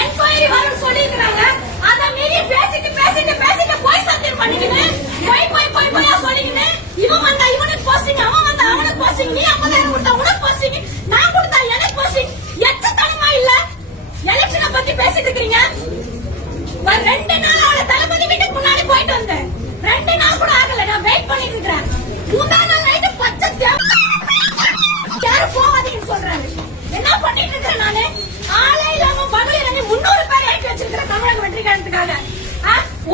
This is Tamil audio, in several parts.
என்கொயரி வரும் சொல்லிருக்காங்க. அத மீறி பேசிட்டு பேசிட்டு பேசிட்டு போய் சத்தியம் பண்ணிக்கிட்டு போய் சொல்லிக்கிட்டு இவன் வந்தா இவனுக்கு போஸ்டிங், அவன் வந்தா அவனுக்கு போஸ்டிங், நீ 50,000 கொடுத்தா உனக்கு போஸ்டிங், நான் கொடுத்தா எனக்கு போஸ்டிங். எச்சத்தனமா இல்ல? எலெக்ஷனை பத்தி பேசிட்டு இருக்கீங்க. 2 நாள் அவளை தளபதி வீட்டுக்கு முன்னாடி போயிட்டு வந்தேன். 2 நாள் கூட ஆகல. நான் வெயிட் பண்ணிட்டு இருக்கிறேன். 3ஆம் நாள் நைட்டு பச்சை யாரும் போவாதீங்கன்னு சொல்றாரு. என்ன பண்ணிட்டு இருக்கிறேன் நானு? ஆளே இல்லாம மகளிர் 300 பேர் ஏற்றி வச்சிருக்கிறேன் தமிழக வெற்றி கழகத்துக்காக.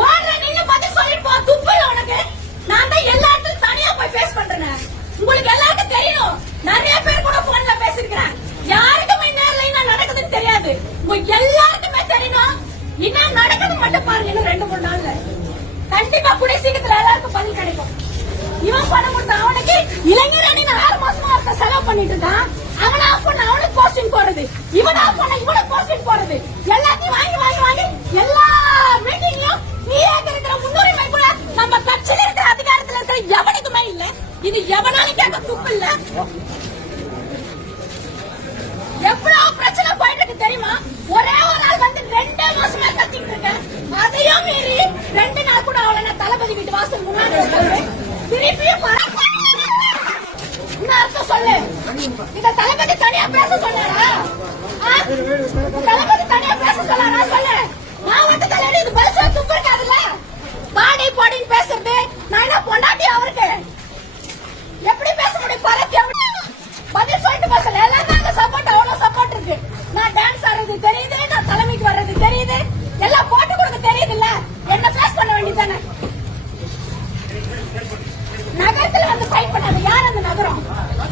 ஓடுற நீங்க பத்தி சொல்லிட்டு போ. துப்புல உனக்கு. நான் தான் எல்லா இடத்துலயும் தனியா போய் ஃபேஸ் பண்றேன். உங்களுக்கு எல்லாருக்கும் தெரியும். நிறைய பேர் கூட போன்ல பேசிருக்கிறேன். யாருக்குமே நேர்ல என்ன நடக்குதுன்னு தெரியாது. உங்க எல்லாருக்குமே தெரியணும். என்ன நடக்குது மட்டும் பாருங்க. இன்னும் 2-3 நாள்ல கண்டிப்பா கூட சீக்கிரத்துல எல்லாருக்கும் பதில் கிடைக்கும். இவன் பணம் கொடுத்த அவனுக்கு இளைஞர் அணி 6 மாசமா செலவு பண்ணிட்டு இருக்கான். அவன் ஆஃப் பண்ண அவனுக்கு போஸ்டிங் போறது, இவன் ஆஃப் பண்ண இவனுக்கு போஸ்டிங் போறது, எல்லாத்தையும் வாங்கி வாங்கி வாங்கி எல்லா மீட்டிங்லயும் நீயே இருக்கிற முன்னுரிமை கூட நம்ம கட்சியில இருக்கிற அதிகாரத்துல இருக்கிற எவனுக்குமே இல்ல. இது எவனாலும் கேட்க துப்பு இல்ல. எவ்வளவு பிரச்சனை போயிட்டு இருக்கு தெரியுமா? ஒரே ஒரு நாள் வந்து 2 மாசமா கத்திட்டு இருக்கேன். அதையும் மீறி 2 நாள் கூட அவளை தளபதி வீட்டு வாசல் முன்னாடி வச்சாரு. திருப்பியும் என்ன அர்த்தம் சொல்லு? இத தளபதி தனியா பேச சொன்னாரா? தளபதி தனியா பேச சொன்னாரா? சொல்லு. நான் வந்து தலையில இது பல்சா துப்பு இருக்காதுல்ல. பாடி பாடின்னு பேசுறது நான் என்ன பொண்டாட்டி அவருக்கு? எப்படி பேச முடியும்? பரத்தி பதில் சொல்லிட்டு பேசல. எல்லாம் நாங்க சப்போர்ட், அவ்வளவு சப்போர்ட் இருக்கு. நான் டான்ஸ் ஆடுறது தெரியுது, நான் தலைமைக்கு வர்றது தெரியுது, எல்லாம் போட்டு கொடுக்க தெரியுது இல்ல. என்ன ஃபேஸ் பண்ண வேண்டியதானே? நகரத்துல வந்து ஃபைட் பண்ணாது யார்? அந்த நகரம்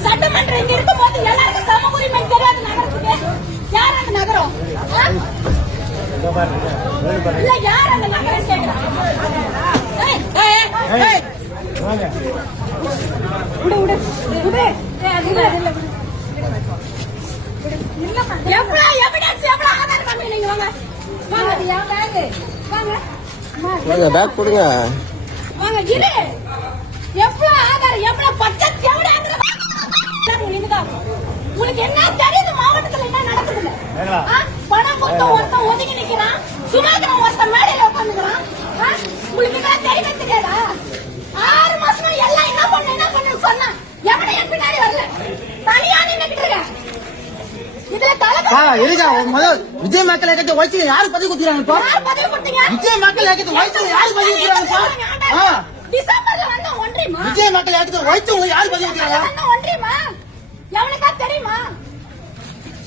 சட்டமன்றம் இங்க இருக்கும் போது எல்லாருக்கும் சம உரிமை தெரியாது நகரத்துக்கு. யார் அந்த நகரம்? இல்ல யார் அந்த நகரம் கேட்கிறான்? எவ்வளவு எவிடன்ஸ், எவ்வளவு ஆதாரம் பண்ணி நீங்க வாங்க வாங்க பேக் கொடுங்க வாங்க. இரு எவ்வளவு ஆதாரம், எவ்வளவு பட்ஜெட், எவ்வளவு உங்களுக்கு என்ன தெரியுது? மாவட்டத்துல என்ன நடக்குது? பணம் கொடுத்த ஒருத்தன் ஒதுங்கி நிக்கிறான், சுமந்திரம் ஒருத்தன் மேடையில உட்காந்துக்கிறான். உங்களுக்கு என்ன தெரியும் தெரியாதா? 6 மாசமா எல்லாம் என்ன பண்ணு சொன்னா எவனை என் பின்னாடி வரல. தனியா நின்னுக்கிட்டு இருக்கேன். இதுல விஜய் மக்கள் இயக்கத்தை வச்சு யாரு பதிவு கொடுத்துறாங்க? விஜய் மக்கள் இயக்கத்தை வச்சு யாரு பதிவு கொடுக்குறாங்க? டிசம்பர்ல வந்த ஒன்றியமா? விஜய் மக்கள் இயக்கத்தை வச்சு யாரு பதிவு கொடுக்குறாங்க? ஒன்றியமா எவனுக்கா தெரியுமா?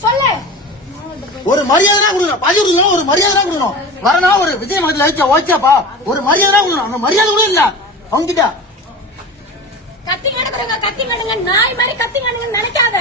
சொல்லு. ஒரு மரியாதை கொடுக்கணும். பதிவு ஒரு மரியாதை கொடுக்கணும். வரணும் ஒரு விஜய் மக்கள் இயக்க ஓகேப்பா, ஒரு மரியாதை கொடுக்கணும். அந்த மரியாதை கூட இல்ல அவங்க கிட்ட. கத்தி கட்டுங்க நாய் மாதிரி கத்தி கட்டுங்க நினைக்காத.